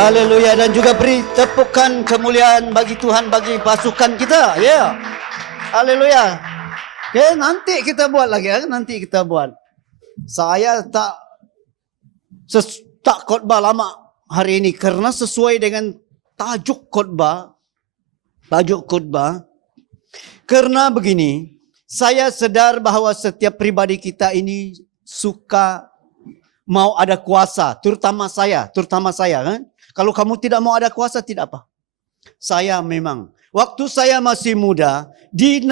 Haleluya. Dan juga beri tepukan kemuliaan bagi Tuhan, bagi pasukan kita. Ya. Haleluya. Oke, nanti kita buat lagi ya. Nanti kita buat. Saya tak khotbah lama hari ini karena sesuai dengan tajuk khotbah. Karena begini, saya sadar bahwa setiap pribadi kita ini suka mau ada kuasa, terutama saya kan. Kalau kamu tidak mau ada kuasa, tidak apa. Saya memang, waktu saya masih muda, di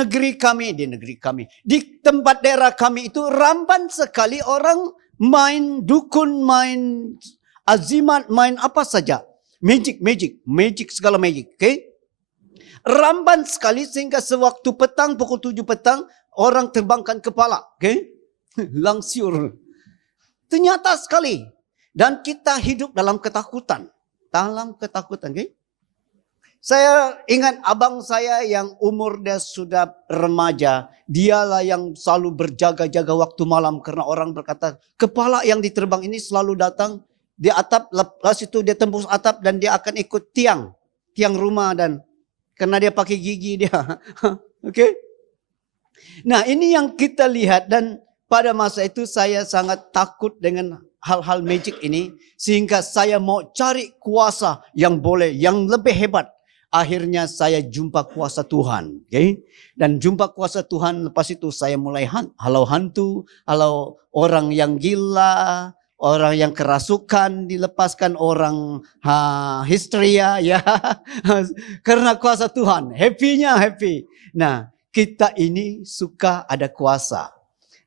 tempat daerah kami itu ramban sekali orang main dukun, main azimat, main apa saja. Magic, segala magic, okay? Ramban sekali sehingga sewaktu petang, pukul 7 petang, orang terbangkan kepala, okay? Langsir. Ternyata sekali. Dan kita hidup dalam ketakutan. Okay? Saya ingat abang saya yang umur dia sudah remaja. Dialah yang selalu berjaga-jaga waktu malam. Karena orang berkata, kepala yang diterbang ini selalu datang di atap. Lepas itu dia tembus atap dan dia akan ikut tiang rumah. Dan karena dia pakai gigi dia. Okay? Nah, ini yang kita lihat. Dan pada masa itu saya sangat takut dengan hal-hal magic ini. Sehingga saya mau cari kuasa yang boleh, yang lebih hebat. Akhirnya saya jumpa kuasa Tuhan. Okay? Dan jumpa kuasa Tuhan, lepas itu saya mulai halau hantu, halau orang yang gila, orang yang kerasukan dilepaskan, orang histeria. Ya, karena kuasa Tuhan. Happy. Nah, kita ini suka ada kuasa.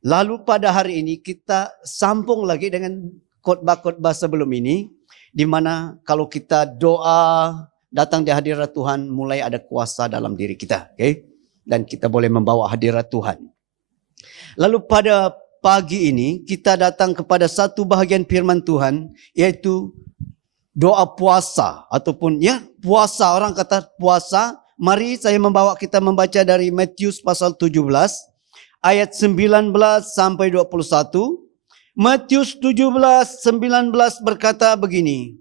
Lalu pada hari ini kita sambung lagi dengan khotbah-khotbah sebelum ini. Di mana kalau kita doa, datang di hadirat Tuhan, mulai ada kuasa dalam diri kita. Okay? Dan kita boleh membawa hadirat Tuhan. Lalu pada pagi ini kita datang kepada satu bahagian firman Tuhan. Yaitu doa puasa. Ataupun puasa. Orang kata puasa. Mari saya membawa kita membaca dari Matius pasal 17. Ayat 19 sampai 21. Matius 17:19 berkata begini.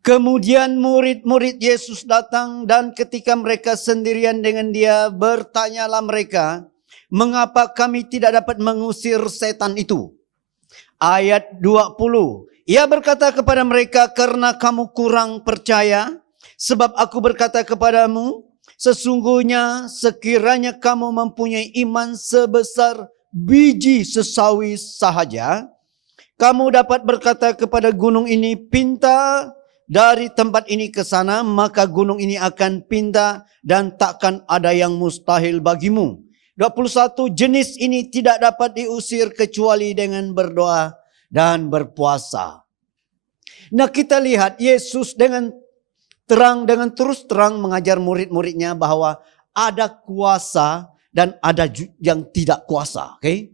Kemudian murid-murid Yesus datang dan ketika mereka sendirian dengan dia, bertanyalah mereka, mengapa kami tidak dapat mengusir setan itu? Ayat 20. Ia berkata kepada mereka, karena kamu kurang percaya, sebab aku berkata kepadamu, sesungguhnya sekiranya kamu mempunyai iman sebesar biji sesawi sahaja, kamu dapat berkata kepada gunung ini, pindah dari tempat ini ke sana, maka gunung ini akan pindah dan takkan ada yang mustahil bagimu. 21. Jenis ini tidak dapat diusir kecuali dengan berdoa dan berpuasa. Nah, kita lihat Yesus dengan terus terang mengajar murid-muridnya bahwa ada kuasa dan ada yang tidak kuasa. Okay?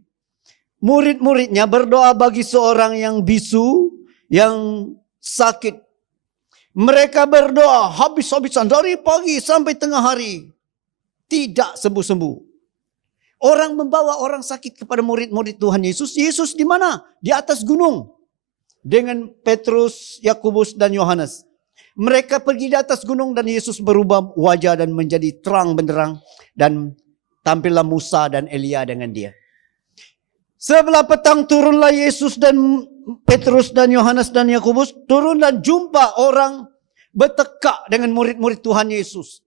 Murid-muridnya berdoa bagi seorang yang bisu, yang sakit. Mereka berdoa habis-habisan dari pagi sampai tengah hari. Tidak sembuh-sembuh. Orang membawa orang sakit kepada murid-murid Tuhan Yesus. Yesus di mana? Di atas gunung. Dengan Petrus, Yakobus dan Yohanes. Mereka pergi di atas gunung dan Yesus berubah wajah dan menjadi terang benderang. Dan tampillah Musa dan Elia dengan dia. Sebelah petang turunlah Yesus dan Petrus dan Yohanes dan Yakobus. Turun dan jumpa orang bertekak dengan murid-murid Tuhan Yesus.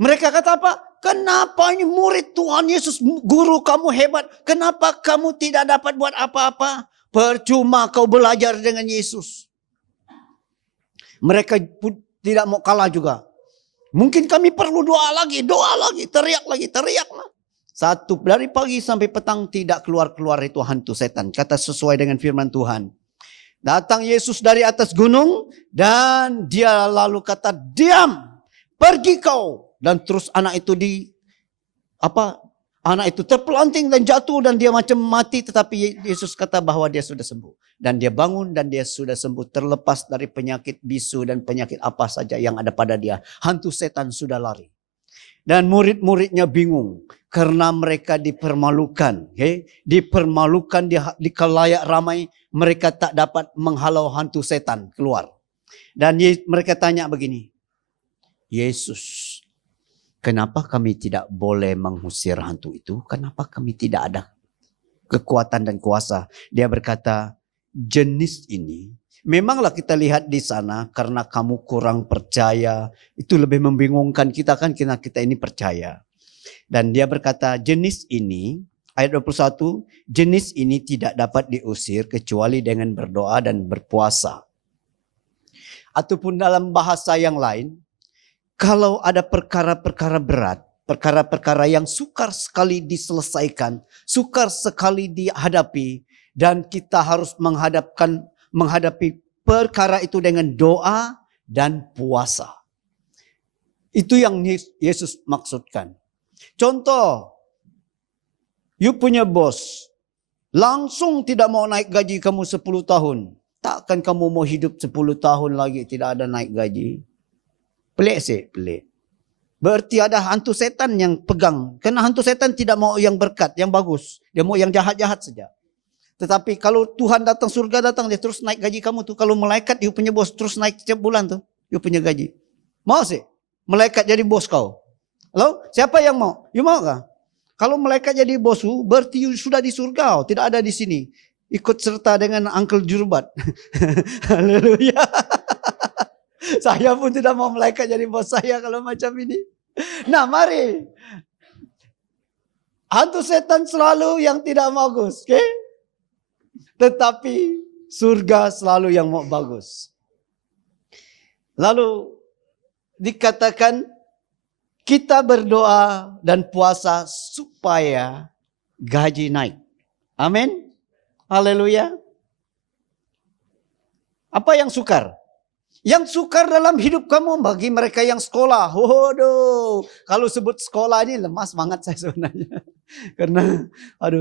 Mereka kata apa? Kenapa ini murid Tuhan Yesus, guru kamu hebat. Kenapa kamu tidak dapat buat apa-apa? Percuma kau belajar dengan Yesus. Mereka tidak mau kalah juga. Mungkin kami perlu doa lagi, teriak lagi. Satu dari pagi sampai petang tidak keluar itu hantu setan. Kata sesuai dengan firman Tuhan. Datang Yesus dari atas gunung dan dia lalu kata, diam, pergi kau. Dan terus anak itu anak itu terpelanting dan jatuh dan dia macam mati, tetapi Yesus kata bahwa dia sudah sembuh. Dan dia bangun dan dia sudah sembuh, terlepas dari penyakit bisu dan penyakit apa saja yang ada pada dia. Hantu setan sudah lari. Dan murid-muridnya bingung karena mereka dipermalukan. Okay? Dipermalukan di khalayak ramai. mereka tak dapat menghalau hantu setan keluar. Dan mereka tanya begini, Yesus, kenapa kami tidak boleh mengusir hantu itu? Kenapa kami tidak ada kekuatan dan kuasa? Dia berkata, jenis ini, memanglah kita lihat di sana karena kamu kurang percaya. Itu lebih membingungkan kita kan, karena kita ini percaya. Dan dia berkata, jenis ini, ayat 21, jenis ini tidak dapat diusir kecuali dengan berdoa dan berpuasa. Ataupun dalam bahasa yang lain, kalau ada perkara-perkara berat, perkara-perkara yang sukar sekali diselesaikan, sukar sekali dihadapi, dan kita harus menghadapi perkara itu dengan doa dan puasa. Itu yang Yesus maksudkan. Contoh, you punya bos, langsung tidak mau naik gaji kamu 10 tahun. Takkan kamu mau hidup 10 tahun lagi tidak ada naik gaji? Pelik sih, pelik. Berarti ada hantu setan yang pegang. Karena hantu setan tidak mau yang berkat, yang bagus. Dia mau yang jahat-jahat saja. Tetapi kalau Tuhan datang, surga datang, dia terus naik gaji kamu tuh. Kalau malaikat, you punya bos terus naik setiap bulan tuh. You punya gaji. Mau sih? Malaikat jadi bos kau. Halo? Siapa yang mau? You mau kah? Kalau malaikat jadi bos, berarti you sudah di surga. Tidak ada di sini. Ikut serta dengan Uncle Jurbat. Haleluya. Saya pun tidak mau malaikat jadi bos saya kalau macam ini. Nah mari. Hantu setan selalu yang tidak bagus. Okay? Tetapi surga selalu yang bagus. Lalu dikatakan kita berdoa dan puasa supaya gaji naik. Amin. Haleluya. Apa yang sukar? Yang sukar dalam hidup kamu bagi mereka yang sekolah. Waduh, kalau sebut sekolah ini lemas banget saya sebenarnya. Karena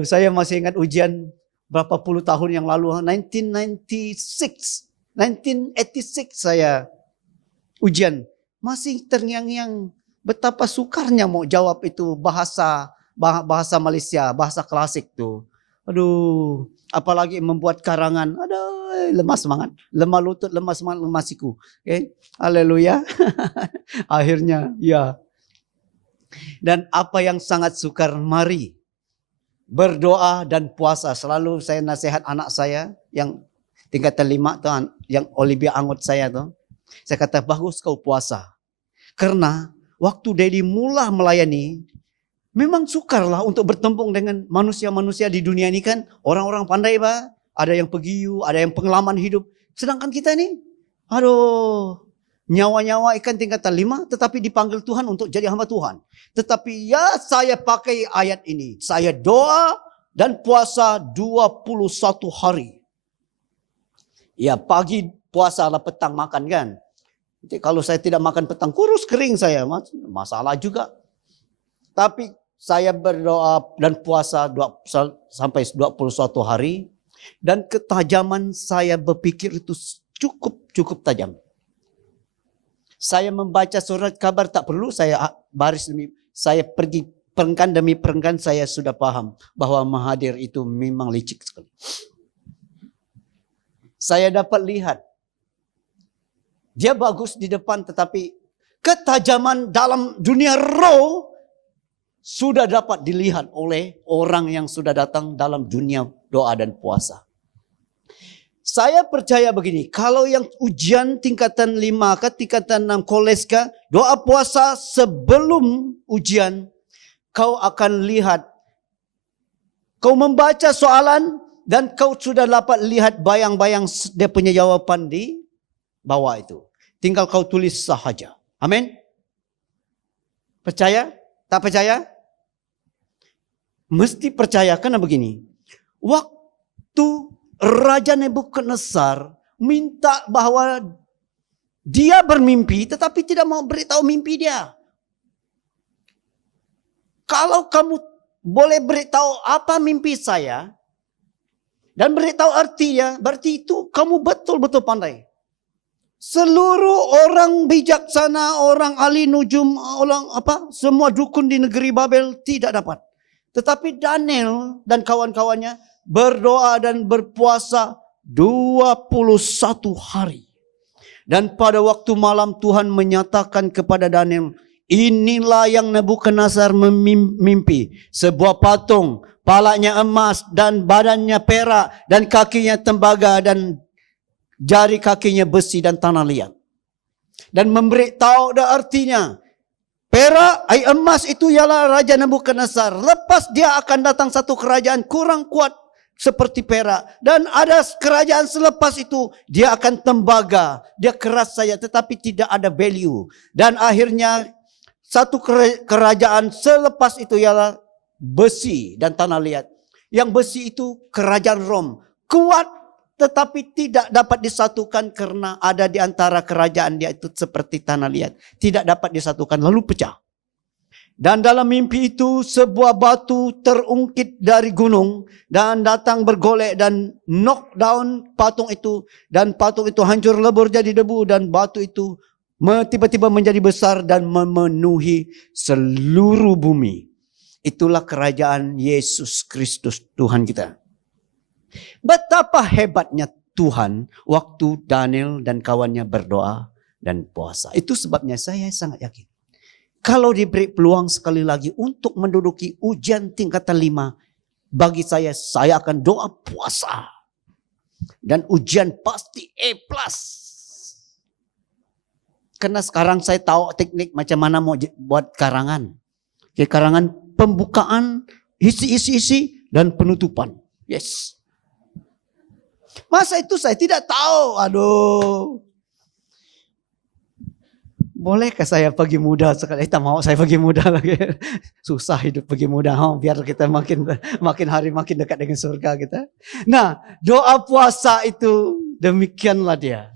saya masih ingat ujian berapa puluh tahun yang lalu, 1986 saya ujian. Masih terngiang-ngiang betapa sukarnya mau jawab itu bahasa Malaysia, bahasa klasik tuh. Aduh, apalagi membuat karangan. Aduh, lemas semangat. Lemah lutut, lemas semangat, lemas siku. Okay? Haleluya. Akhirnya, ya. Dan apa yang sangat sukar, mari berdoa dan puasa. Selalu saya nasihat anak saya yang tingkatan 5 tuh, yang Olivia Angut saya tuh. Saya kata, bagus kau puasa. Karena waktu Daddy mula melayani, memang sukarlah untuk bertempung dengan manusia-manusia di dunia ini kan. Orang-orang pandai Pak. Ada yang pegiu, ada yang pengalaman hidup. Sedangkan kita nih, nyawa-nyawa ikan tingkatan 5 tetapi dipanggil Tuhan untuk jadi hamba Tuhan. Tetapi ya saya pakai ayat ini. Saya doa dan puasa 21 hari. Ya pagi puasa lah, petang makan kan. Jadi kalau saya tidak makan petang, kurus kering saya. Masalah juga. Tapi saya berdoa dan puasa sampai 21 hari. Dan ketajaman saya berpikir itu cukup tajam. Saya membaca surat kabar tak perlu saya baris demi saya pergi perenggan demi perenggan saya sudah paham bahwa Mahathir itu memang licik sekali. Saya dapat lihat dia bagus di depan tetapi ketajaman dalam dunia roh sudah dapat dilihat oleh orang yang sudah datang dalam dunia doa dan puasa. Saya percaya begini, kalau yang ujian tingkatan 5 ke tingkatan 6 kolej ke, doa puasa sebelum ujian, kau akan lihat, kau membaca soalan dan kau sudah dapat lihat bayang-bayang dia punya jawaban di bawah itu. Tinggal kau tulis sahaja. Amin. Percaya? Tak percaya? Mesti percaya karena begini. Waktu Raja Nebukadnezar minta bahwa dia bermimpi tetapi tidak mau beritahu mimpi dia. Kalau kamu boleh beritahu apa mimpi saya dan beritahu artinya, berarti itu kamu betul-betul pandai. Seluruh orang bijaksana, orang ahli nujum, semua dukun di negeri Babel tidak dapat. Tetapi Daniel dan kawan-kawannya berdoa dan berpuasa 21 hari. Dan pada waktu malam Tuhan menyatakan kepada Daniel, inilah yang Nebukadnezar memimpi. Sebuah patung, palanya emas dan badannya perak dan kakinya tembaga dan jari kakinya besi dan tanah liat. Dan memberitahu artinya, perak, emas itu ialah Raja Nebukadnezar. Lepas dia akan datang satu kerajaan kurang kuat seperti perak. Dan ada kerajaan selepas itu, dia akan tembaga. Dia keras saja tetapi tidak ada value. Dan akhirnya satu kerajaan selepas itu ialah besi dan tanah liat. Yang besi itu kerajaan Rom. Kuat tetapi tidak dapat disatukan karena ada di antara kerajaan dia itu seperti tanah liat. Tidak dapat disatukan lalu pecah. Dan dalam mimpi itu sebuah batu terungkit dari gunung dan datang bergolek dan knock down patung itu. Dan patung itu hancur lebur jadi debu dan batu itu tiba-tiba menjadi besar dan memenuhi seluruh bumi. Itulah kerajaan Yesus Kristus Tuhan kita. Betapa hebatnya Tuhan waktu Daniel dan kawannya berdoa dan puasa. Itu sebabnya saya sangat yakin. Kalau diberi peluang sekali lagi untuk menduduki ujian tingkatan 5, bagi saya akan doa puasa. Dan ujian pasti A+. Karena sekarang saya tahu teknik macam mana mau buat karangan. Karangan pembukaan, isi, dan penutupan. Yes. Masa itu saya tidak tahu. Aduh. Bolehkah saya pagi muda sekali? Tak mau saya pagi muda lagi. Susah hidup pagi muda. Biar kita makin hari makin dekat dengan surga kita. Nah, doa puasa itu demikianlah dia.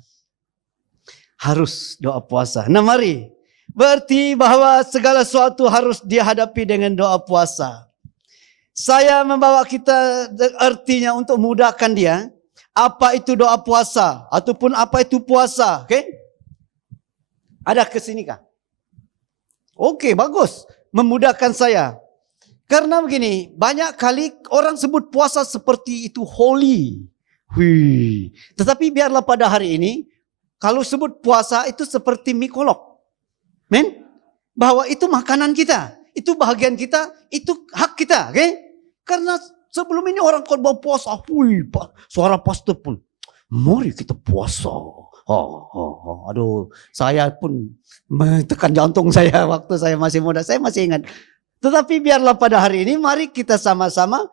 Harus doa puasa. Nah mari. Berarti bahwa segala sesuatu harus dihadapi dengan doa puasa. Saya membawa kita artinya untuk mudahkan dia. Apa itu doa puasa? Ataupun apa itu puasa? Okay? Ada ke sini kah? Oke, bagus. Memudahkan saya. Karena begini, banyak kali orang sebut puasa seperti itu holy. Tetapi biarlah pada hari ini, kalau sebut puasa itu seperti mikolog. Men? Bahwa itu makanan kita. Itu bahagian kita. Itu hak kita. Okay? Karena sebelum ini orang khotbah puasa. Suara pastor pun. Mari kita puasa. Aduh, saya pun tekan jantung saya waktu saya masih muda. Saya masih ingat. Tetapi biarlah pada hari ini, mari kita sama-sama.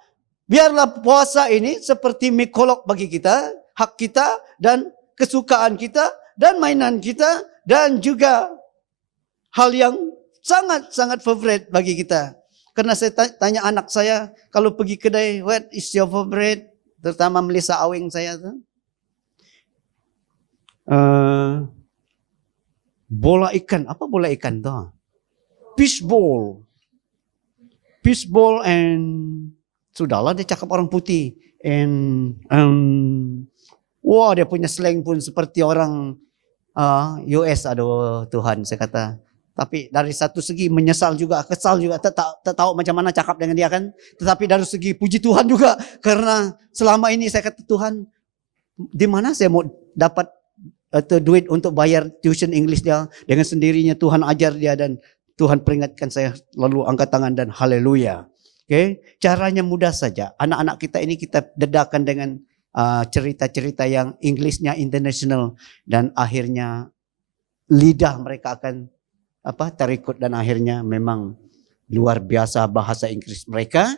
Biarlah puasa ini seperti mikolog bagi kita. Hak kita dan kesukaan kita. Dan mainan kita. Dan juga hal yang sangat-sangat favorit bagi kita. Karena saya tanya anak saya, kalau pergi kedai, what is your favorite? Terutama Melissa Awing saya tuh. Bola ikan. Apa bola ikan tuh? Fishball. Fishball and sudahlah dia cakap orang putih. And wah dia punya slang pun seperti orang US. Aduh Tuhan saya kata. Tapi dari satu segi menyesal juga, kesal juga. Tak tahu macam mana cakap dengan dia kan. Tetapi dari segi puji Tuhan juga. Karena selama ini saya kata Tuhan, di mana saya mau dapat atau duit untuk bayar tuition English dia. Dengan sendirinya Tuhan ajar dia dan Tuhan peringatkan saya lalu angkat tangan dan haleluya. Okay? Caranya mudah saja. Anak-anak kita ini kita dedakan dengan cerita-cerita yang Englishnya international. Dan akhirnya lidah mereka akan terikut dan akhirnya memang luar biasa bahasa Inggris mereka.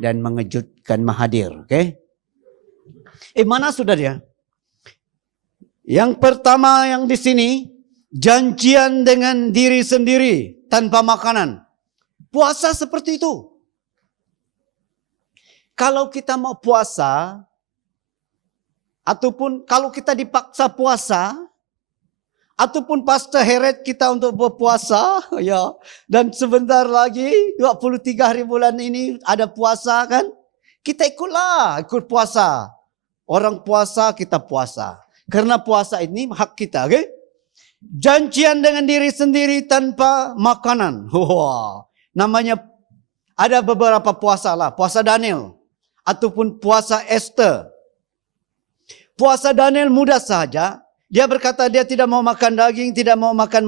Dan mengejutkan Mahathir. Okay? Mana sudah dia? Yang pertama yang di sini, janjian dengan diri sendiri tanpa makanan. Puasa seperti itu. Kalau kita mau puasa, ataupun kalau kita dipaksa puasa, ataupun pastor heret kita untuk berpuasa, ya, dan sebentar lagi 23 hari bulan ini ada puasa kan, kita ikut puasa. Orang puasa, kita puasa. Karena puasa ini hak kita, okay? Janjian dengan diri sendiri tanpa makanan. Namanya ada beberapa puasa lah. Puasa Daniel. Ataupun puasa Esther. Puasa Daniel mudah saja. Dia berkata dia tidak mau makan daging, tidak mau makan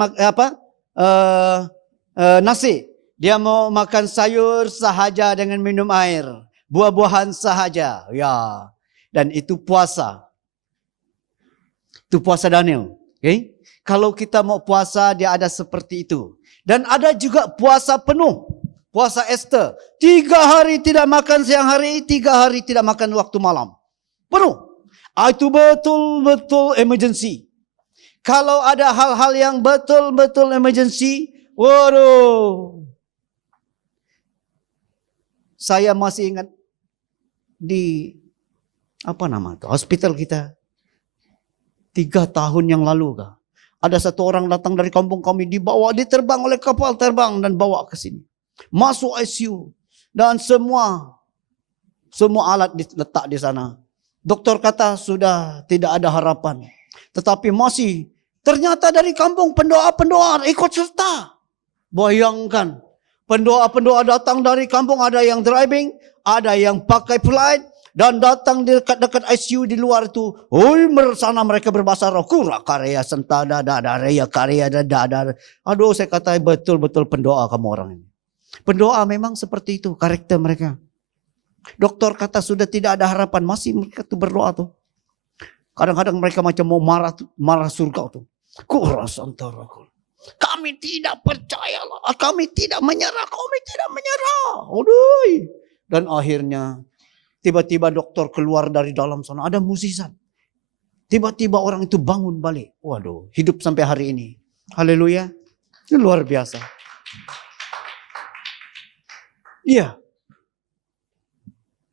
nasi. Dia mau makan sayur sahaja dengan minum air. Buah-buahan sahaja. Ya. Dan itu puasa. Itu puasa Daniel. Okay? Kalau kita mau puasa, dia ada seperti itu. Dan ada juga puasa penuh. Puasa Esther. 3 hari tidak makan siang hari, 3 hari tidak makan waktu malam. Penuh. Itu betul-betul emergency. Kalau ada hal-hal yang betul-betul emergency, waduh. Saya masih ingat di hospital kita 3 tahun yang lalu kah. Ada satu orang datang dari kampung kami, diterbang oleh kapal terbang dan bawa ke sini. Masuk ICU dan semua alat diletak di sana. Doktor kata sudah tidak ada harapan. Tetapi masih ternyata dari kampung pendoa-pendoa ikut serta. Bayangkan, pendoa-pendoa datang dari kampung, ada yang driving, ada yang pakai flight, dan datang dekat-dekat ICU di luar itu. Sana mereka berbahasa roh. Kura karya sentada dadarea karya dadar. Aduh, saya kata betul-betul pendoa kamu orang ini. Pendoa memang seperti itu karakter mereka. Dokter kata sudah tidak ada harapan, masih mereka tuh berdoa tuh. Kadang-kadang mereka macam mau marah surga tuh. Kuras antara kami tidak percaya, kami tidak menyerah. Aduh. Dan akhirnya tiba-tiba dokter keluar dari dalam sana, ada mukjizat. Tiba-tiba orang itu bangun balik. Waduh, hidup sampai hari ini. Haleluya. Itu luar biasa. Iya.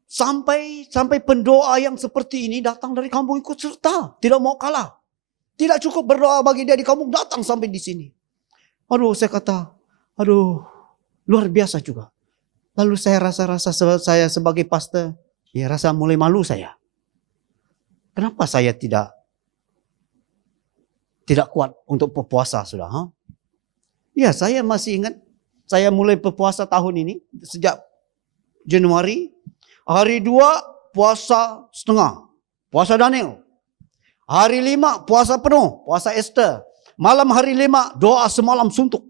Sampai pendoa yang seperti ini datang dari kampung ikut serta. Tidak mau kalah. Tidak cukup berdoa bagi dia di kampung, datang sampai di sini. Aduh, saya kata, luar biasa juga. Lalu saya rasa saya sebagai pastor, ya rasa mulai malu saya. Kenapa saya tidak kuat untuk berpuasa sudah? Ya, saya masih ingat, saya mulai berpuasa tahun ini, sejak Januari. Hari 2 puasa setengah, puasa Daniel. Hari 5 puasa penuh, puasa Esther. Malam hari 5 doa semalam suntuk.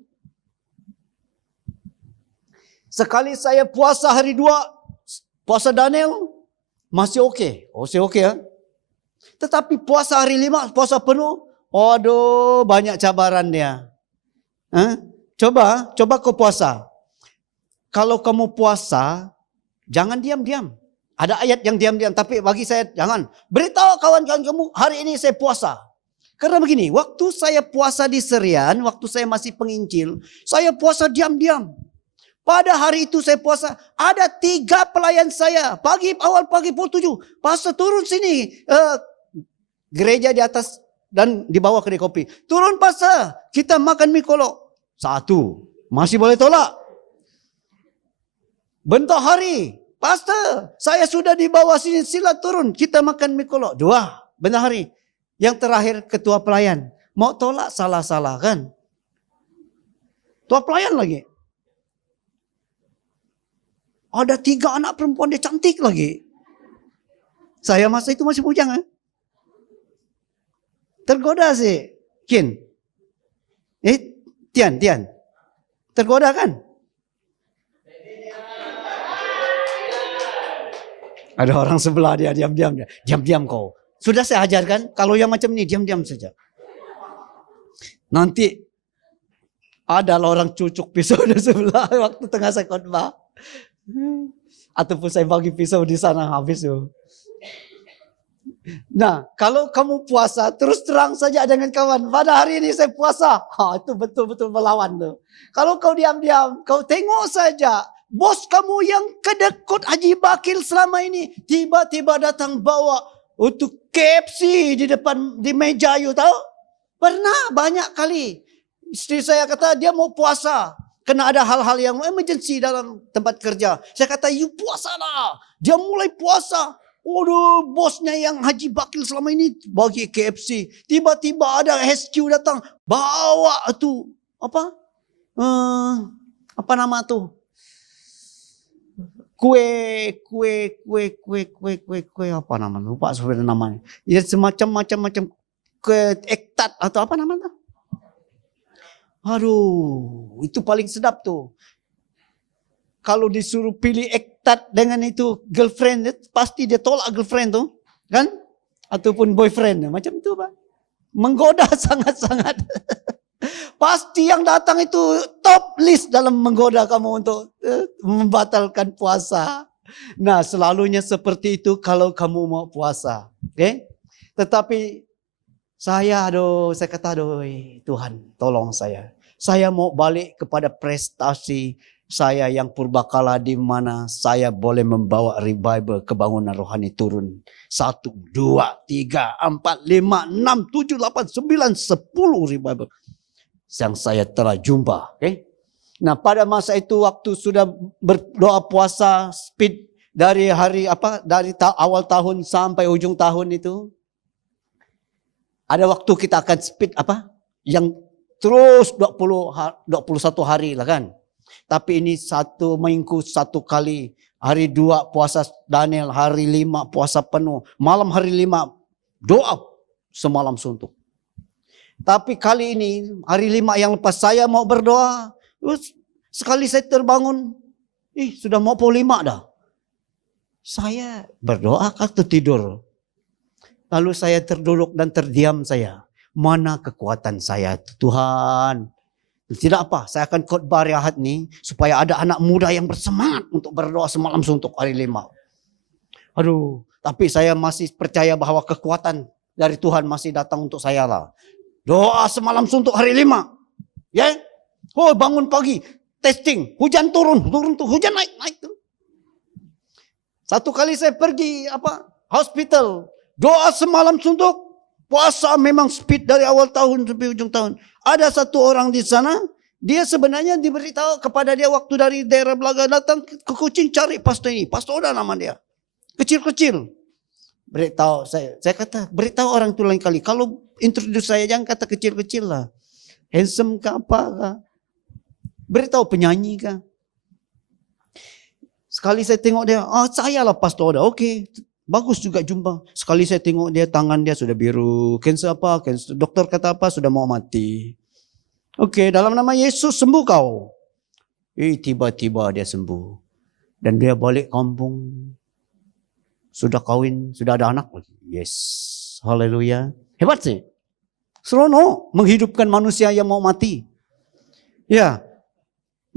Sekali saya puasa hari 2, puasa Daniel, masih oke. Masih oke ya. Tetapi puasa hari 5, puasa penuh, waduh banyak cabaran dia. Coba kau puasa. Kalau kamu puasa, jangan diam-diam. Ada ayat yang diam-diam, tapi bagi saya jangan. Beritahu kawan-kawan kamu, hari ini saya puasa. Karena begini, waktu saya puasa di Serian, waktu saya masih penginjil, saya puasa diam-diam. Pada hari itu saya puasa, ada 3 pelayan saya. Awal pagi pukul 7, pastor turun sini. Gereja di atas dan dibawa kedai kopi. Turun pastor, kita makan mie kolok. 1, masih boleh tolak. Bentar hari, pastor, saya sudah di bawah sini, sila turun, kita makan mie kolok. 2, bentar hari. Yang terakhir ketua pelayan, mau tolak salah-salah kan? Ketua pelayan lagi. Ada 3 anak perempuan, dia cantik lagi. Saya masa itu masih bujang. Tergoda sih, Kin. Tian. Tergoda kan? Ada orang sebelah dia, diam-diam kau. Sudah saya ajarkan, kalau yang macam ini diam-diam saja. Nanti ada orang cucuk pisau di sebelah waktu tengah saya khotbah. Ataupun saya bagi pisau di sana habis tuh. Nah, kalau kamu puasa, terus terang saja dengan kawan. Pada hari ini saya puasa. Itu betul-betul melawan tuh. Kalau kau diam-diam, kau tengok saja. Bos kamu yang kedekut Haji Bakil selama ini, tiba-tiba datang bawa untuk KFC di meja you tahu? Pernah banyak kali. Istri saya kata dia mau puasa. Kena ada hal-hal yang emergency dalam tempat kerja. Saya kata you puasa lah. Dia mulai puasa. Waduh, bosnya yang Haji Bakil selama ini bagi KFC. Tiba-tiba ada HQ datang. Bawa tu apa nama tu? kue apa namanya? Lupa sebenarnya namanya. Ya semacam kue ektat atau apa namanya? Aduh, itu paling sedap tuh. Kalau disuruh pilih ektat dengan itu girlfriend, pasti dia tolak girlfriend tuh, kan? Ataupun boyfriend, macam itu Pak. Menggoda sangat-sangat. Pasti yang datang itu top list dalam menggoda kamu untuk membatalkan puasa. Nah, selalunya seperti itu kalau kamu mau puasa. Oke? Tetapi saya kata Tuhan tolong saya. Saya mau balik kepada prestasi saya yang purbakala di mana saya boleh membawa revival kebangunan rohani turun. 1, 2, 3, 4, 5, 6, 7, 8, 9, 10 revival yang saya telah jumpa. Okay? Nah pada masa itu waktu sudah berdoa puasa speed dari awal tahun sampai ujung tahun itu. Ada waktu kita akan speed yang terus 21 hari lah kan. Tapi ini 1 minggu 1 kali. Hari 2 puasa Daniel. Hari 5 puasa penuh. Malam hari 5 doa semalam suntuk. Tapi kali ini hari 5 yang lepas saya mau berdoa. Sekali saya terbangun. Sudah mau pukul 5 dah. Saya berdoa atau tidur. Lalu saya terduduk dan terdiam saya. Mana kekuatan saya Tuhan. Tidak apa, saya akan khotbah hari Ahad ni supaya ada anak muda yang bersemangat untuk berdoa semalam suntuk hari 5. Aduh, tapi saya masih percaya bahwa kekuatan dari Tuhan masih datang untuk saya lah. Doa semalam suntuk hari 5. Ya. Oh, bangun pagi, testing, hujan turun tuh, hujan naik tuh. Satu kali saya pergi hospital, doa semalam suntuk. Puasa memang speed dari awal tahun sampai ujung tahun. Ada satu orang di sana, dia sebenarnya diberitahu kepada dia waktu dari daerah Belaga datang ke Kucing cari pastor ini. Pastor nama dia. Kecil-kecil. Beritahu saya kata, beritahu orang itu lain kali. Kalau introduce saya jangan kata kecil-kecil lah. Handsome kah apa kah? Beritahu penyanyi kah? Sekali saya tengok dia, saya lah pastor dah. Oke. Bagus juga jumpa. Sekali saya tengok dia, tangan dia sudah biru. Kanser apa? Kanser. Dokter kata apa? Sudah mau mati. Oke, dalam nama Yesus sembuh kau. Tiba-tiba dia sembuh. Dan dia balik kampung. Sudah kawin, sudah ada anak lagi. Yes. Haleluya. Hebat sih. Serono menghidupkan manusia yang mau mati. Ya.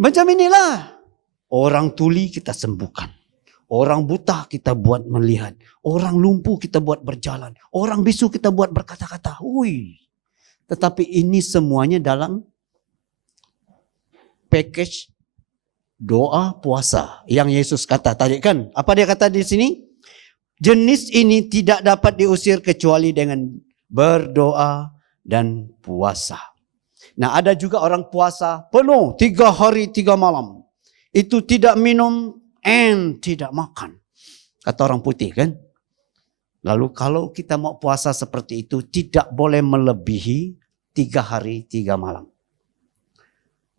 Macam inilah. Orang tuli kita sembuhkan. Orang buta kita buat melihat. Orang lumpuh kita buat berjalan. Orang bisu kita buat berkata-kata. Tetapi ini semuanya dalam package doa puasa. Yang Yesus kata tadi kan. Apa dia kata di sini? Jenis ini tidak dapat diusir kecuali dengan berdoa dan puasa. Nah ada juga orang puasa penuh 3 hari 3 malam. Itu tidak minum and tidak makan. Kata orang putih kan. Lalu kalau kita mau puasa seperti itu tidak boleh melebihi 3 hari 3 malam.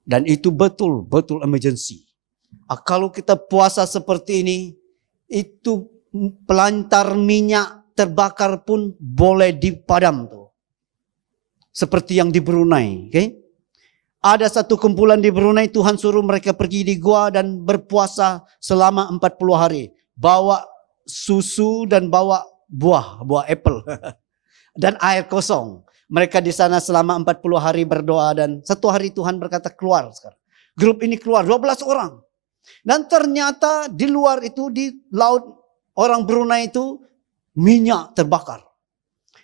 Dan itu betul emergency. Kalau kita puasa seperti ini, itu pelantar minyak terbakar pun boleh dipadam tuh. Seperti yang di Brunei, okay? Ada satu kumpulan di Brunei, Tuhan suruh mereka pergi di gua dan berpuasa selama 40 hari. Bawa susu dan bawa buah apple. Dan air kosong. Mereka di sana selama 40 hari berdoa dan satu hari Tuhan berkata keluar sekarang. Grup ini keluar 12 orang. Dan ternyata di luar itu di laut orang Brunei itu minyak terbakar.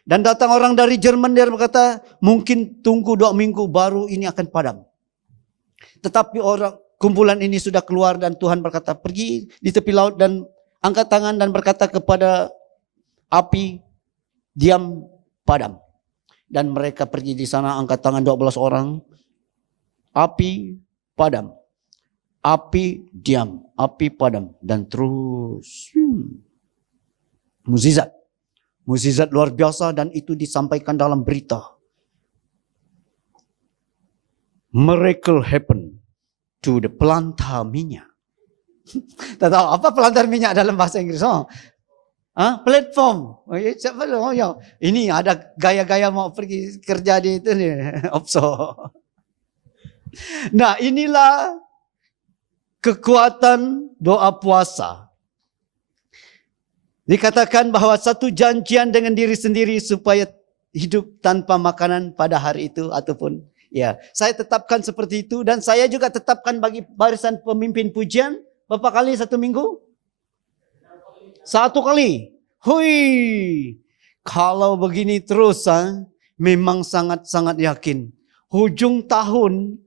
Dan datang orang dari Jerman, dia berkata, mungkin tunggu 2 minggu baru ini akan padam. Tetapi kumpulan ini sudah keluar dan Tuhan berkata, pergi di tepi laut dan angkat tangan dan berkata kepada api, diam, padam. Dan mereka pergi di sana, angkat tangan 12 orang, api, padam. Api, diam, api, padam. Dan terus, mukjizat. Mukjizat luar biasa dan itu disampaikan dalam berita. Miracle happen to the pelantar minyak. Tak tahu apa pelantar minyak dalam bahasa Inggris. Platform. Ini ada gaya-gaya mau pergi kerja di itu nih, offshore. Nah, inilah kekuatan doa puasa. Dikatakan bahwa satu janjian dengan diri sendiri supaya hidup tanpa makanan pada hari itu ataupun saya tetapkan seperti itu dan saya juga tetapkan bagi barisan pemimpin pujian berapa kali satu minggu? 1 kali. Hui. Kalau begini terus memang sangat-sangat yakin. Hujung tahun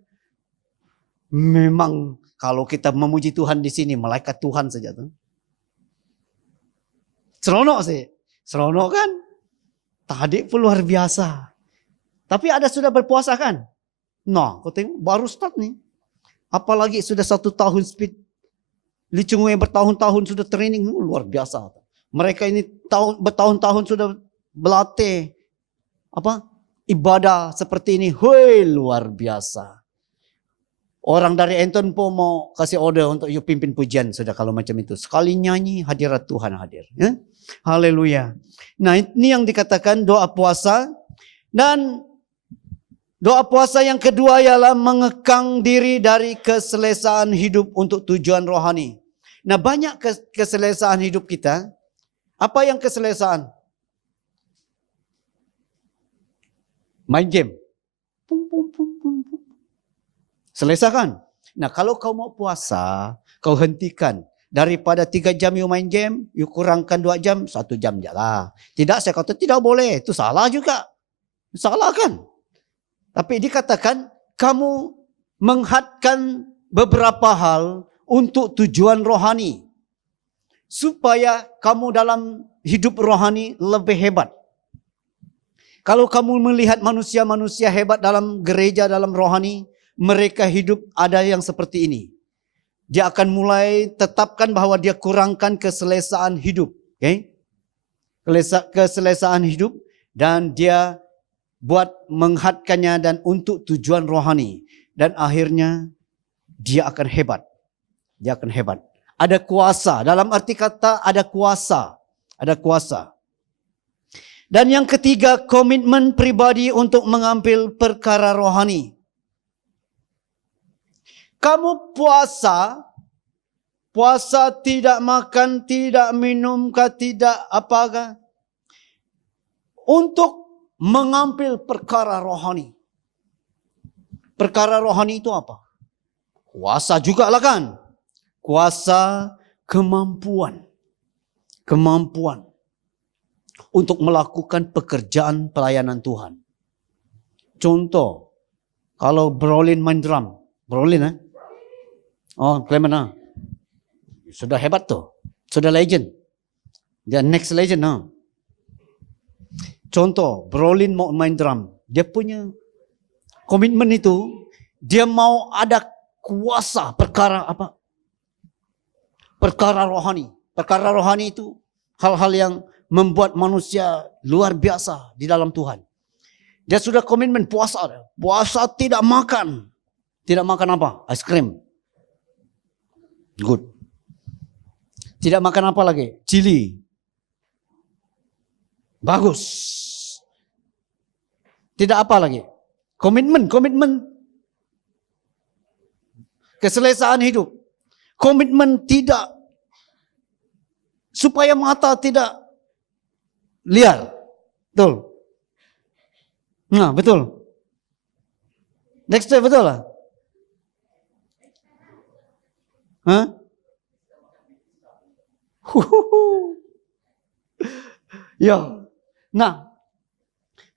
memang kalau kita memuji Tuhan di sini malaikat Tuhan saja tuh. Seronok sih. Seronok kan? Tadi pun luar biasa. Tapi ada sudah berpuasa kan? Nah, kau tengok baru start nih. Apalagi sudah 1 tahun speed. Lee Chung Wei bertahun-tahun sudah training. Luar biasa. Mereka ini bertahun-tahun sudah berlatih. Ibadah seperti ini. Hui, luar biasa. Orang dari Anton pun mau kasih order untuk you pimpin pujian. Sudah kalau macam itu. Sekali nyanyi hadirat Tuhan hadir. Ya? Haleluya. Nah, ini yang dikatakan doa puasa. Dan doa puasa yang kedua ialah mengekang diri dari keselesaan hidup untuk tujuan rohani. Nah, banyak keselesaan hidup kita. Apa yang keselesaan? Main game. Selesa kan? Nah, kalau kau mau puasa, kau hentikan. Daripada 3 jam you main game, you kurangkan 2 jam, 1 jam je lah. Tidak, saya kata tidak boleh. Itu salah juga. Salah kan? Tapi dikatakan, kamu menghadkan beberapa hal untuk tujuan rohani. Supaya kamu dalam hidup rohani lebih hebat. Kalau kamu melihat manusia-manusia hebat dalam gereja, dalam rohani, mereka hidup ada yang seperti ini. Dia akan mulai tetapkan bahwa dia kurangkan keselesaan hidup. Okay? Keselesaan hidup. Dan dia buat menghadkannya dan untuk tujuan rohani. Dan akhirnya dia akan hebat. Dia akan hebat. Ada kuasa. Dalam arti kata ada kuasa. Ada kuasa. Dan yang ketiga, komitmen pribadi untuk mengambil perkara rohani. Kamu puasa tidak makan, tidak minum, tidak apakah. Untuk mengambil perkara rohani. Perkara rohani itu apa? Kuasa juga lah kan. Kuasa kemampuan. Kemampuan. Untuk melakukan pekerjaan pelayanan Tuhan. Contoh. Kalau Brolin main drum. Brolin Clement sudah hebat tuh. Sudah legend. Dia next legend Contoh, Brolin mau main drum. Dia punya komitmen itu. Dia mau ada kuasa perkara apa? Perkara rohani. Perkara rohani itu hal-hal yang membuat manusia luar biasa di dalam Tuhan. Dia sudah komitmen puasa. Puasa tidak makan. Tidak makan apa? Ice cream. Good. Tidak makan apa lagi? Chili. Bagus. Tidak apa lagi? Komitmen. Keselesaan hidup. Komitmen tidak. Supaya mata tidak liar. Betul. Nah, betul. Next step betul lah. Ya. Nah,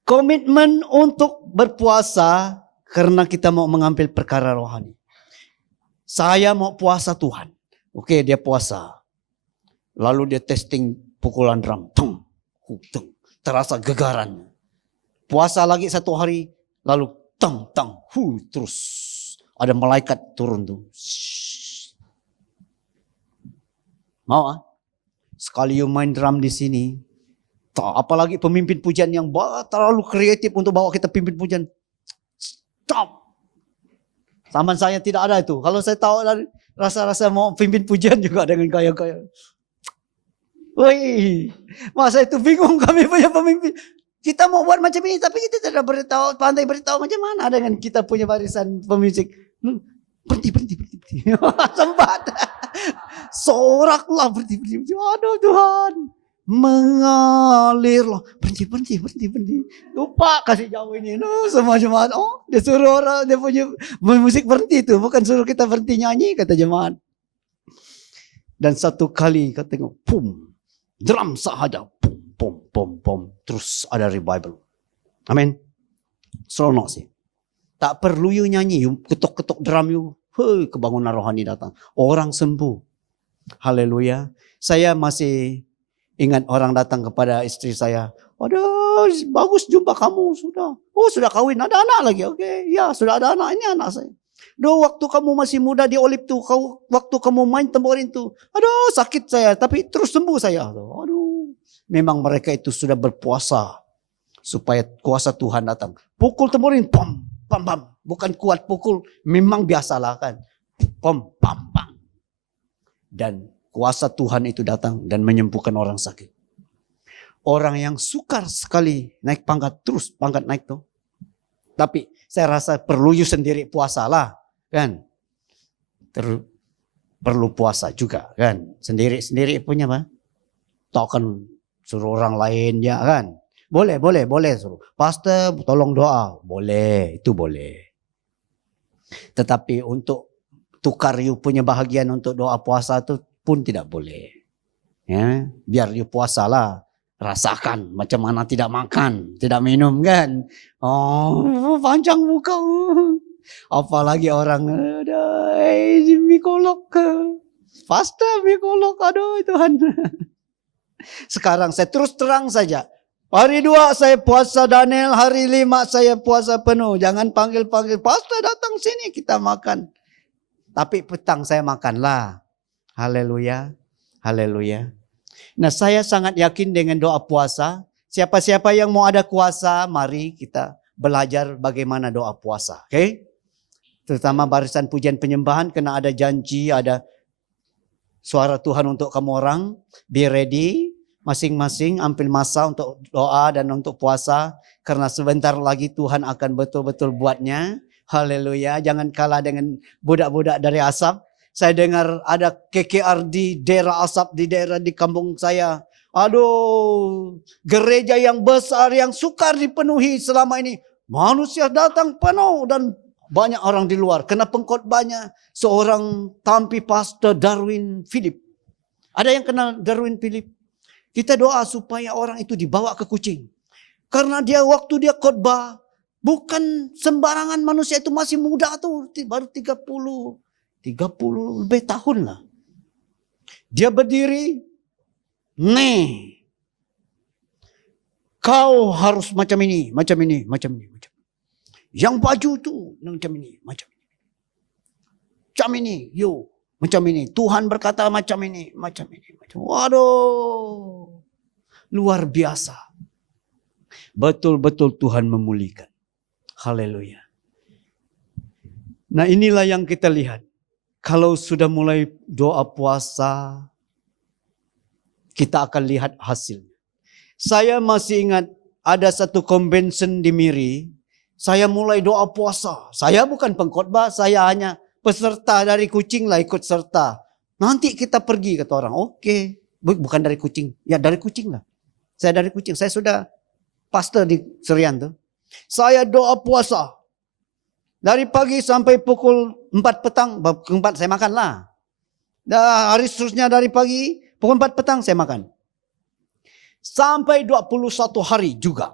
komitmen untuk berpuasa karena kita mau mengambil perkara rohani. Saya mau puasa Tuhan. Oke, dia puasa. Lalu dia testing pukulan drum. Tung, tung. Terasa gegaran. Puasa lagi 1 hari. Lalu tang, terus. Ada malaikat turun tuh. Mau sekali you main drum di sini. Apalagi pemimpin pujian yang terlalu kreatif untuk bawa kita pimpin pujian. Stop. Zaman saya tidak ada itu. Kalau saya tahu Rasa-rasa mau pimpin pujian juga dengan gaya-gaya. Woi, masa itu bingung kami punya pemimpin. Kita mau buat macam ini tapi kita tidak beritahu, pandai beritahu macam mana dengan kita punya barisan pemusik. Berhenti. Sempat. Soraklah berhenti. Aduh Tuhan. Mengalirlah. Berhenti. Lupa kasih jauh ini. Semua jemaat. Oh, dia suruh orang, dia punya musik berhenti itu. Bukan suruh kita berhenti nyanyi, kata jemaat. Dan satu kali kita tengok, pum. Drum sahaja. Pom. Terus ada revival. Amin. Seronok sih. Tak perlu you nyanyi, you ketuk-ketuk drum you. Hei, kebangunan rohani datang. Orang sembuh. Haleluya. Saya masih ingat orang datang kepada istri saya. Aduh, bagus jumpa kamu sudah. Oh, sudah kawin, ada anak lagi. Oke, ya sudah ada anak, ini anak saya. Duh, waktu kamu masih muda di Olip tuh, waktu kamu main tamborin tuh. Aduh, sakit saya, tapi terus sembuh saya. Aduh, memang mereka itu sudah berpuasa. Supaya kuasa Tuhan datang. Pukul tamborin, pam. Bukan kuat pukul, memang biasalah kan. Pam. Dan kuasa Tuhan itu datang dan menyembuhkan orang sakit. Orang yang sukar sekali naik pangkat, terus pangkat naik tuh. Tapi saya rasa perlu you sendiri puasa lah kan. Perlu puasa juga kan. Sendiri punya apa? Tahu kan suruh orang lain ya kan. Boleh suruh. Pastor tolong doa. Boleh, itu boleh. Tetapi untuk tukar you punya bahagian untuk doa puasa itu pun tidak boleh. Ya, biar you puasa lah. Rasakan macam mana tidak makan, tidak minum kan. Oh, panjang muka. Apalagi orang ada mikolog. Pastor mikolog, aduh Tuhan. Sekarang saya terus terang saja. Hari 2 saya puasa Daniel, hari 5 saya puasa penuh. Jangan panggil-panggil, pastor datang sini kita makan. Tapi petang saya makanlah. Haleluya. Nah, saya sangat yakin dengan doa puasa. Siapa-siapa yang mau ada kuasa, mari kita belajar bagaimana doa puasa. Oke? Terutama barisan pujian penyembahan, kena ada janji, ada suara Tuhan untuk kamu orang. Be ready. Masing-masing ambil masa untuk doa dan untuk puasa. Karena sebentar lagi Tuhan akan betul-betul buatnya. Haleluya. Jangan kalah dengan budak-budak dari asap. Saya dengar ada KKR di daerah asap, di daerah di kampung saya. Aduh, gereja yang besar, yang sukar dipenuhi selama ini. Manusia datang penuh dan banyak orang di luar. Kena pengkhotbahnya seorang tampi pastor Darwin Philip. Ada yang kenal Darwin Philip? Kita doa supaya orang itu dibawa ke kucing. Karena dia waktu dia khotbah, bukan sembarangan, manusia itu masih muda tuh, baru 30 lebih tahun lah. Dia berdiri, nih, kau harus macam ini. Yang baju tuh macam ini. Macam ini, yuk. Macam ini. Tuhan berkata macam ini. Waduh. Luar biasa. Betul-betul Tuhan memulihkan. Haleluya. Nah, inilah yang kita lihat. Kalau sudah mulai doa puasa, kita akan lihat hasilnya. Saya masih ingat ada satu convention di Miri. Saya mulai doa puasa. Saya bukan pengkhotbah, saya hanya peserta dari Kucing lah ikut serta. Nanti kita pergi, kata orang. Oke. Bukan dari Kucing. Ya dari Kucing lah. Saya dari Kucing. Saya sudah pastor di Serian tuh. Saya doa puasa. Dari pagi sampai pukul 4 petang. Pukul 4 saya makan lah. Dan hari seterusnya dari pagi. Pukul 4 petang saya makan. Sampai 21 hari juga.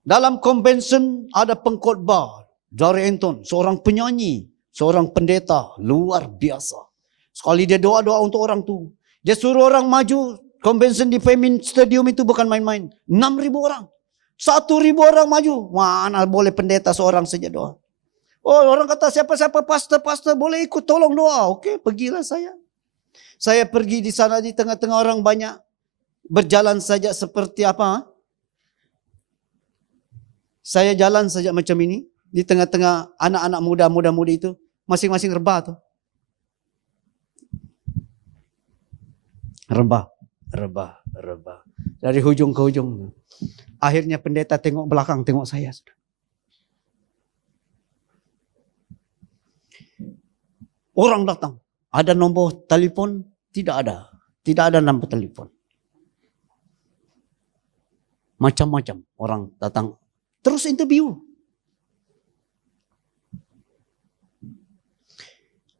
Dalam convention ada pengkhotbah. Dari Anton, seorang penyanyi, seorang pendeta, luar biasa. Sekali dia doa-doa untuk orang tu. Dia suruh orang maju, convention di Femin Stadium itu bukan main-main. 6.000 orang. 1.000 orang maju. Mana boleh pendeta seorang saja doa. Oh, orang kata siapa-siapa pastor boleh ikut tolong doa. Oke, pergilah saya. Saya pergi di sana di tengah-tengah orang banyak. Berjalan saja seperti apa? Saya jalan saja macam ini. Di tengah-tengah anak-anak muda-mudi itu. masing-masing rebah tuh. Rebah. Dari hujung ke hujung. Akhirnya pendeta tengok belakang, tengok saya. Orang datang. Ada nombor telepon? Tidak ada. Tidak ada nombor telepon. Macam-macam orang datang. Terus interview.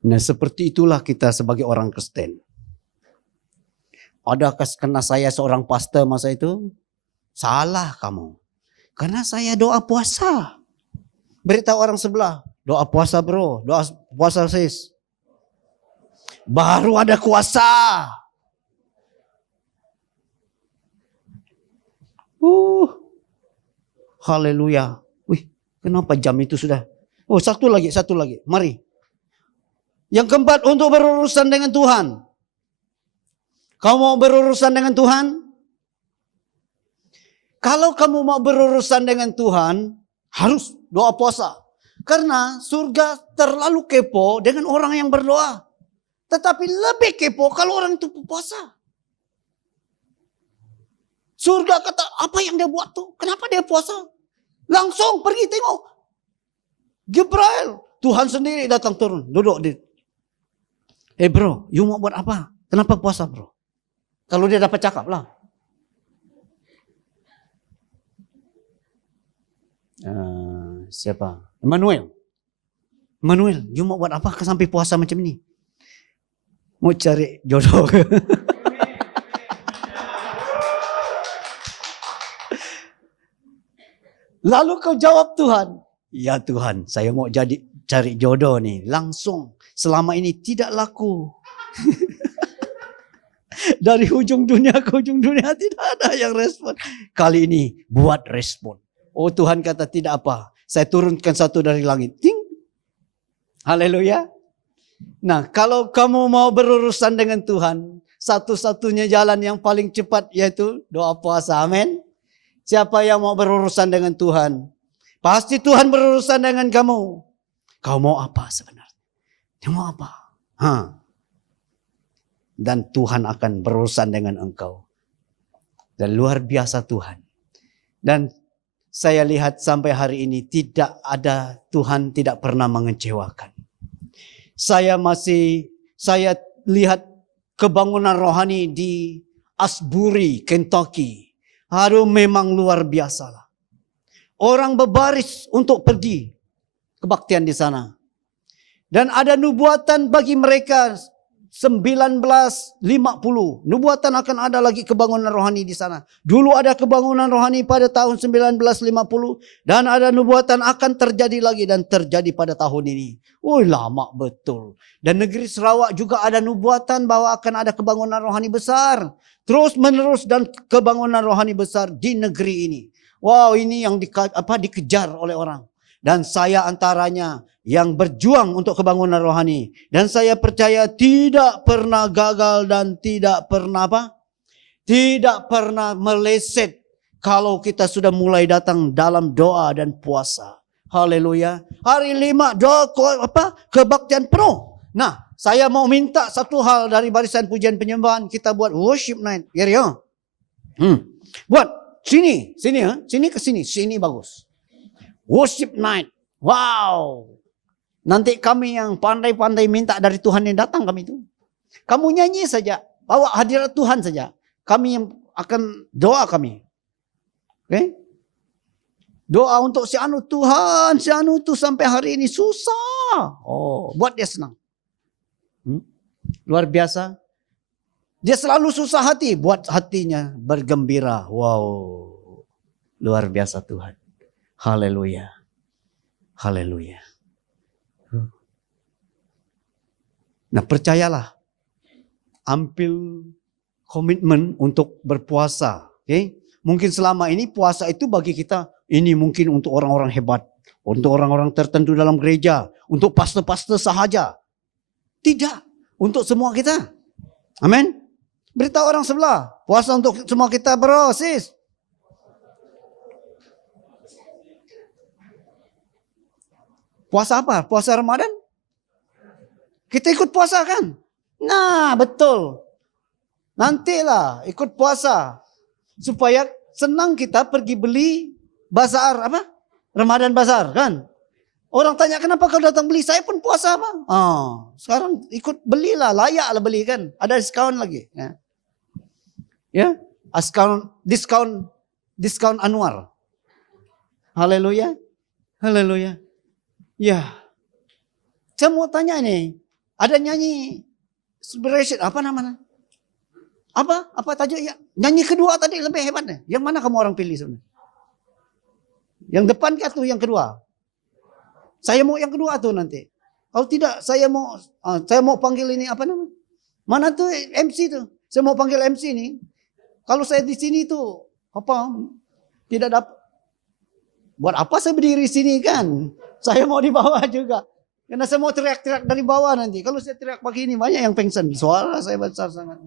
Nah, seperti itulah kita sebagai orang Kristen. Adakah kena saya seorang pastor masa itu? Salah kamu. Karena saya doa puasa. Beritahu orang sebelah. Doa puasa bro. Doa puasa sis. Baru ada kuasa. Haleluya. Wih, kenapa jam itu sudah? Oh, satu lagi. Mari. Yang keempat, untuk berurusan dengan Tuhan. Kamu mau berurusan dengan Tuhan? Kalau kamu mau berurusan dengan Tuhan, harus doa puasa. Karena surga terlalu kepo dengan orang yang berdoa. Tetapi lebih kepo kalau orang itu puasa. Surga kata, apa yang dia buat tuh? Kenapa dia puasa? Langsung pergi tengok. Gabriel, Tuhan sendiri datang turun, duduk di. Bro, you mau buat apa? Kenapa puasa bro? Kalau dia dapat cakap lah. Siapa? Emmanuel, you mau buat apa sampai puasa macam ini? Mau cari jodoh. Lalu kau jawab Tuhan. Ya Tuhan, saya mau cari jodoh nih. Langsung. Selama ini tidak laku. Dari ujung dunia ke ujung dunia tidak ada yang respon. Kali ini buat respon. Oh Tuhan kata tidak apa. Saya turunkan satu dari langit. Ting. Haleluya. Nah kalau kamu mau berurusan dengan Tuhan. Satu-satunya jalan yang paling cepat yaitu doa puasa. Amin. Siapa yang mau berurusan dengan Tuhan? Pasti Tuhan berurusan dengan kamu. Kau mau apa sebenarnya? Dia mau apa? Dan Tuhan akan berurusan dengan engkau. Dan luar biasa Tuhan. Dan saya lihat sampai hari ini tidak ada, Tuhan tidak pernah mengecewakan. Saya lihat kebangunan rohani di Asbury, Kentucky. Aduh memang luar biasa lah. Orang berbaris untuk pergi kebaktian di sana. Dan ada nubuatan bagi mereka 1950. Nubuatan akan ada lagi kebangunan rohani di sana. Dulu ada kebangunan rohani pada tahun 1950. Dan ada nubuatan akan terjadi lagi dan terjadi pada tahun ini. Lama betul. Dan negeri Sarawak juga ada nubuatan bahwa akan ada kebangunan rohani besar. Terus menerus dan kebangunan rohani besar di negeri ini. Wow, ini yang dikejar oleh orang. Dan saya antaranya yang berjuang untuk kebangunan rohani. Dan saya percaya tidak pernah gagal dan tidak pernah tidak pernah meleset kalau kita sudah mulai datang dalam doa dan puasa. Haleluya. Hari 5 doa kebaktian penuh. Nah, saya mau minta satu hal dari barisan pujian penyembahan, kita buat worship night. Ya. Buat sini ke sini bagus. Worship night. Wow. Nanti kami yang pandai-pandai minta dari Tuhan yang datang kami itu. Kamu nyanyi saja. Bawa hadirat Tuhan saja. Kami yang akan doa kami. Oke? Doa untuk si anu Tuhan. Si anu itu sampai hari ini susah. Buat dia senang. Luar biasa. Dia selalu susah hati. Buat hatinya bergembira. Wow. Luar biasa Tuhan. Haleluya. Haleluya. Nah percayalah, ambil komitmen untuk berpuasa. Okay? Mungkin selama ini puasa itu bagi kita, ini mungkin untuk orang-orang hebat. Untuk orang-orang tertentu dalam gereja. Untuk pastor-pastor sahaja. Tidak, untuk semua kita. Amin. Beritahu orang sebelah, puasa untuk semua kita bro, sis. Puasa apa? Puasa Ramadan? Kita ikut puasa kan? Nah, betul. Nantilah ikut puasa. Supaya senang kita pergi beli bazar apa? Ramadan bazar kan? Orang tanya kenapa kau datang beli? Saya pun puasa apa? Sekarang ikut belilah, layaklah beli kan? Ada diskon lagi. Ya, diskon anual. Haleluya, haleluya. Ya, saya mau tanya nih, ada nyanyi Inspiration apa namanya? Apa tajuk ya? Nyanyi kedua tadi lebih hebatnya. Yang mana kamu orang pilih sebenarnya? Yang depan kah tuh yang kedua? Saya mau yang kedua tuh nanti. Kalau tidak saya mau panggil ini apa namanya? Mana tuh MC tuh? Saya mau panggil MC ini. Kalau saya di sini tuh apa? Tidak dapat. Buat apa saya berdiri sini kan? Saya mau di bawah juga. Karena saya mau teriak-teriak dari bawah nanti. Kalau saya teriak begini banyak yang pengsan. Suara saya besar sangat.